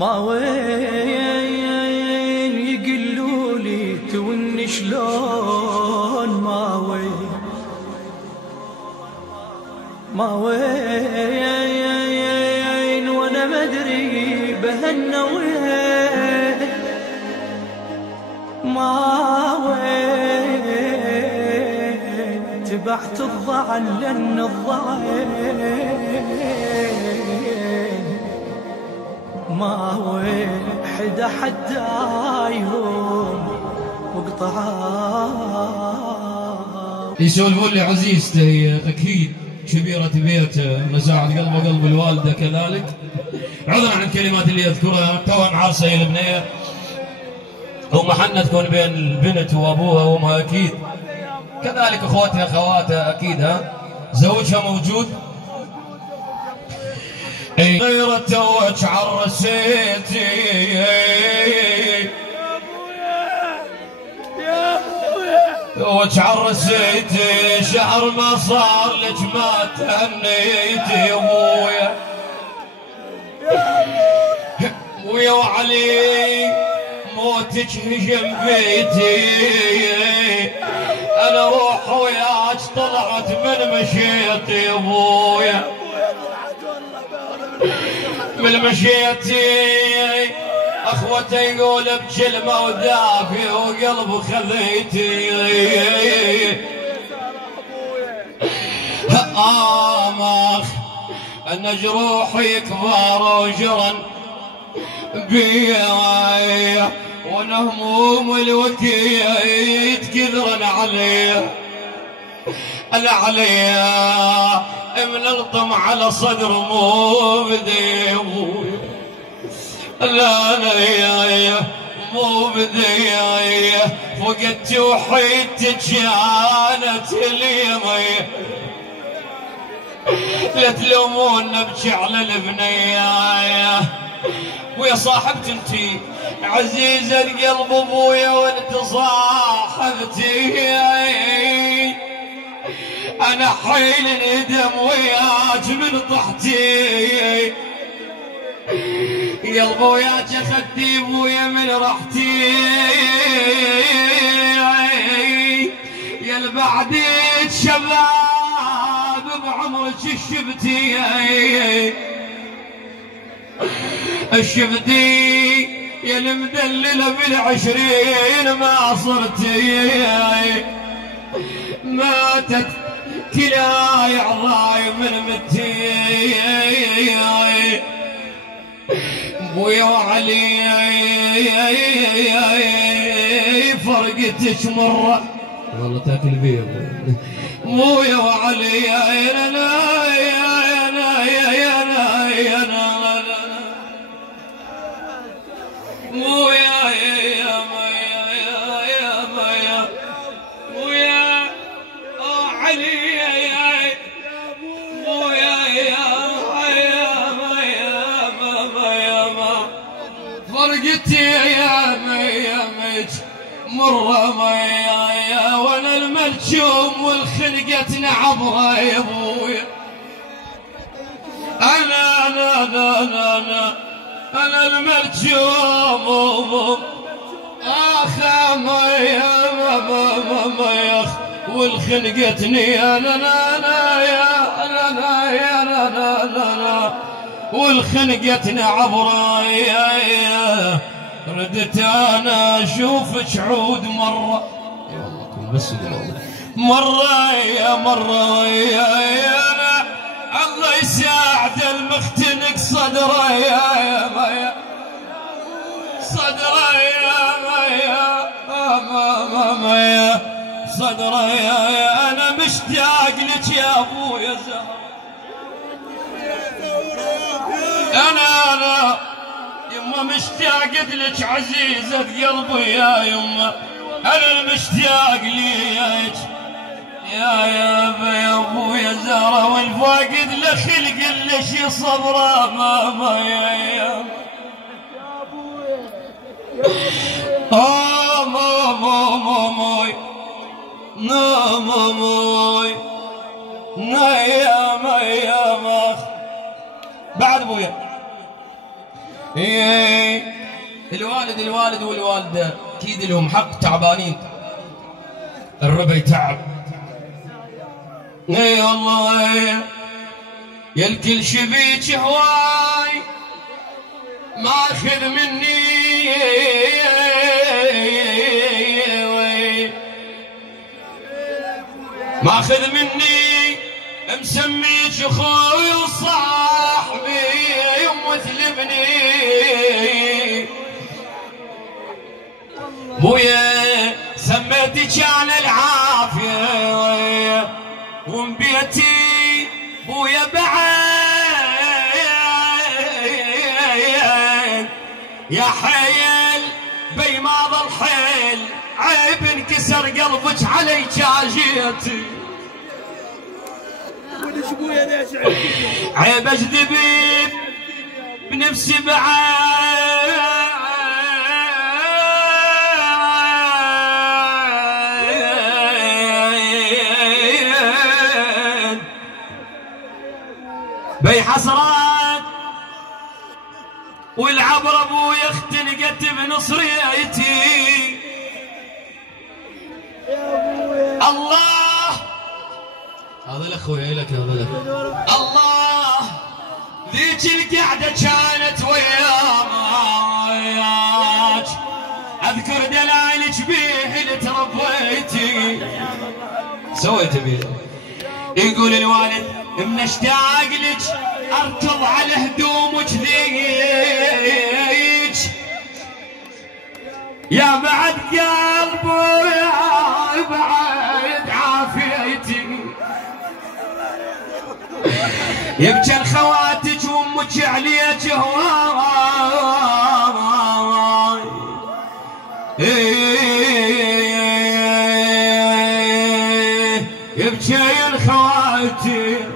ما وين يقلولي توني شلون ما وين وانا مدري بهنا وين ما وين تبعت الضعن لأن الضعين ما وين حدا حتى يهون وقطعان. يسولفون لي عزيزتي اكيد كبيرة بيته مزاعل قلبه قلب الوالدة كذلك. عذرا عن الكلمات اللي اذكرها، توها عرسه البنيه ومحنة تكون بين البنت وابوها وامها اكيد، كذلك اخواتها اخواتها اكيد. ها زوجها موجود. غير توج عرسيتي توج عرسيتي شهر ما صار لك ما تهنيتي يا ابويا ويا وعلي موتك هجم بيتي انا روح وياك طلعت من مشيتي يا ابويا من مشيتي اخوتي يقول بكلمه ودافي وقلب خذيتي اماخ ان جروحي كبار وجرن بيا وانا هموم الوكيت كثرن علي انا عليا من الطم على صدر مو بدي لا انا مو بدي فقدت وحيدتك كانت اليمي لا تلومون نبكي على البنيه ويا صاحبتي انتي عزيزة القلب ابويا وانت صاحبتي انا حيل ندم وياك من طحتي قلب وياك اخدتي ابويا من رحتي يا البعديت شباب بعمرك الشفتي يا المدللة بالعشرين ما صرتي ماتت كلاي عضاي من متي ابويا وعلي فرقتك مرة والله تاكل بيه ابويا وعلي فرقتي يا ميت مرة ميا وانا الملجوم والخنقة نعبره يا ابويا انا الملجوم اخا ميا ميا والخنقتني انا والخنقتنا عبرايا ردت انا اشوفك عود مرة بس مرة يا انا الله يساعد المختنق صدره يا مايا صدره يا مايا صدره يا انا مشتاق لك يا ابويا زهر انا يما مشتاق لك عزيزة قلبي يا يما انا مشتاق ليك يا ابويا زهرة والفاقد لخلق اللي شي صبره ماما يا ماما يا بعد ابويا الوالد والوالدة أكيد لهم حق، تعبانين، الربع تعب. اي والله يا الكل شبيك هواي ماخذ مني، ماخذ مني، مسميك اخوي وصاحبي مثل ابني. بويا سميتك انا العافيه ومن بيتي بويا بعين يا حيل بي ما ظل حيل، عيب انكسر قلبك علي جاجيتي، عيب اجذبي بنفسي بعين بي حسرات والعبر ابويا اختنقت بنصريتي. الله هذا الاخويا لك، هذا لك. الله ذيك القعده كانت وياك، اذكر دلالك بيه اللي تربيتي سويت بيه. يقول الوالد من اشتاق لك اركض على هدومك ذيك، يا بعد قلبي يا بعد عافيتي، يبكي الخواتك وامك عليك هواي، يبكي الخواتك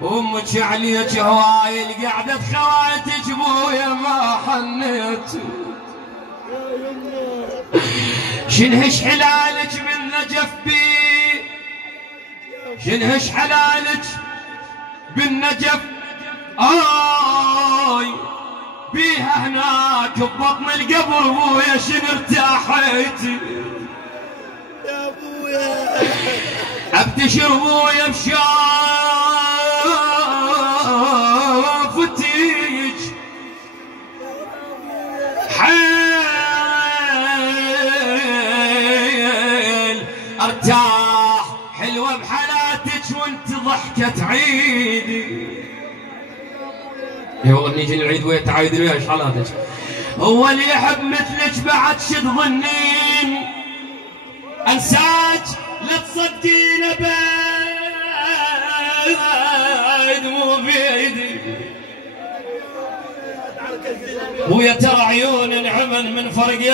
وامك عليك هواي، القعدة خواتك بويا ما حنيت، شنهش حلالك من نجف بي، شنهش حلالك بالنجف آي بيها هناك ببطن القبر بويا شن ارتاحيتي يا ابويا، ابتشر بويا بشافتيج حيل ارتاح حلوة بحالاتك وانت ضحكة عيدي. يا والله نيجي العيد ويا تعايد وياش حالاتك. هو اللي يحب مثلك بعد شو تظنين؟ انساك لا تصدقين ابد مو بيدي، ويا ترى عيون العمن من فرقاك،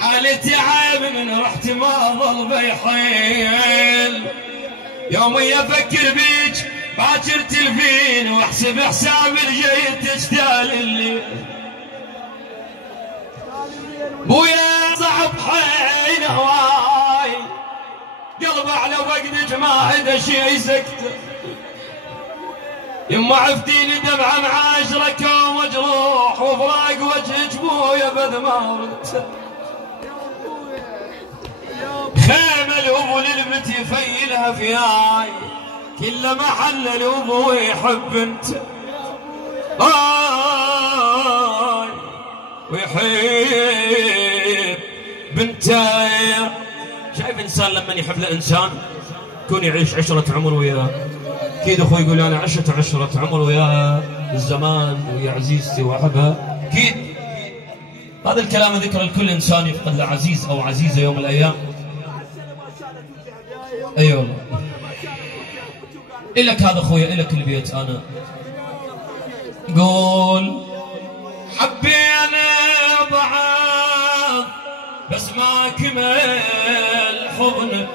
حالتي عيب من رحت ما ظل بيحيل، يومي افكر بيك باكر تلفين واحسب حساب الجاي تشتال الليل. بويا صعب حين هواي قلب على وقتك ما عدا شي سكته، يما عفتي لي دمعه معاشرك ومجروح وفراق وجهك بويا بد ما ردت، خيمه الابو للبت يفيلها فياي كل محل الابو يحب انت ويحب بنتاي. شايف انسان لما يحب له انسان يكون يعيش عشرة عمر وياه، اكيد اخوي يقول انا عشت عشرة عمر وياها الزمان ويا عزيزتي واحبها، اكيد هذا الكلام ذكر لكل انسان يفقد له عزيز او عزيزه يوم من الايام. اي والله الك هذا اخويا، الك البيت انا قول حبينا بعض بس ما كمل حضنك،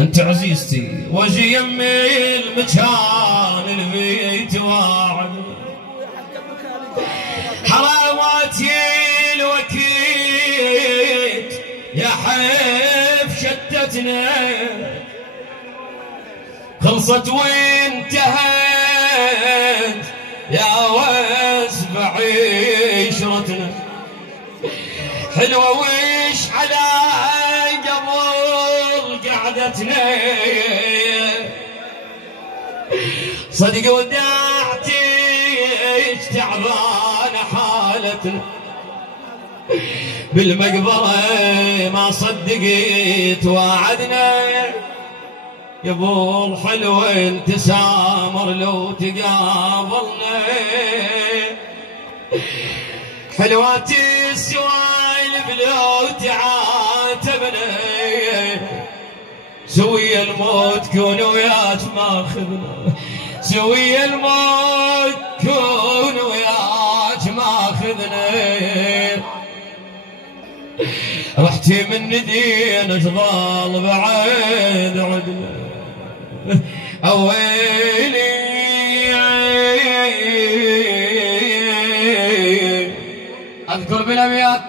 انت عزيزتي واجي يمي المكان البيت واعد، حراماتي الوكيد يا حيف شتتنا، خلصت وانتهت يا ويس بعيشرتنا حلوة ويش على قبل قعدتنا صدق ودعتك تعبان حالتنا بالمقبرة ما صدقت وعدنا يا ابو الحلوة تسامر لو تقابلنا حلوات السوالف لو تعاتبنا سوي الموت كون وياك ماخذنا سوي الموت كون وياك ماخذنا رحتي من ندين اشغال بعد عدنا اويلي اذكر بالابيات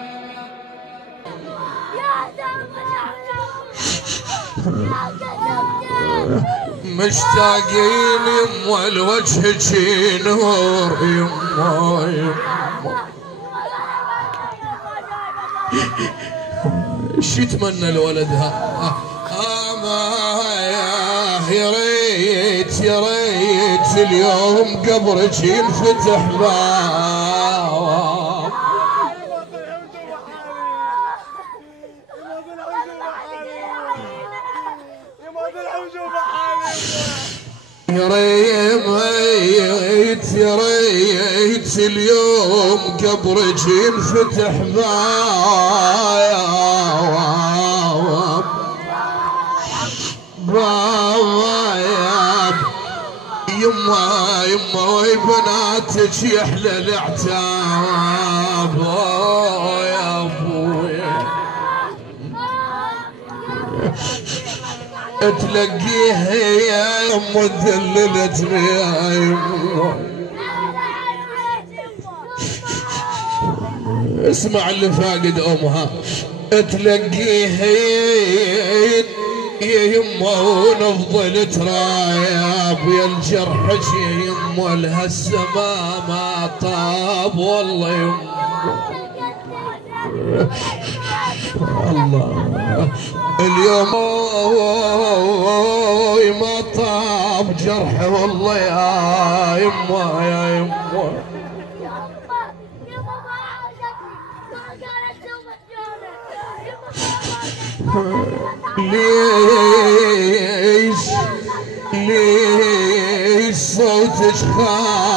مشتاقين يما الوجه شي نور يما شو يتمنى الولد يا ريت يا ريت اليوم قبرك ينفتح باب يا ريت يا ريت اليوم قبرك ينفتح باب يما يما وبناتك يحلى العتاب يا ابويا تلقيها يا يما دللتني يا يما اسمع اللي فاقد امها تلقيها يا يما ونفضل ترايب يا الجرح يا يما لها السما ما طاب والله يما الله اليوم ما طاب جرح والله يا يما يا يما ليش صوتك خان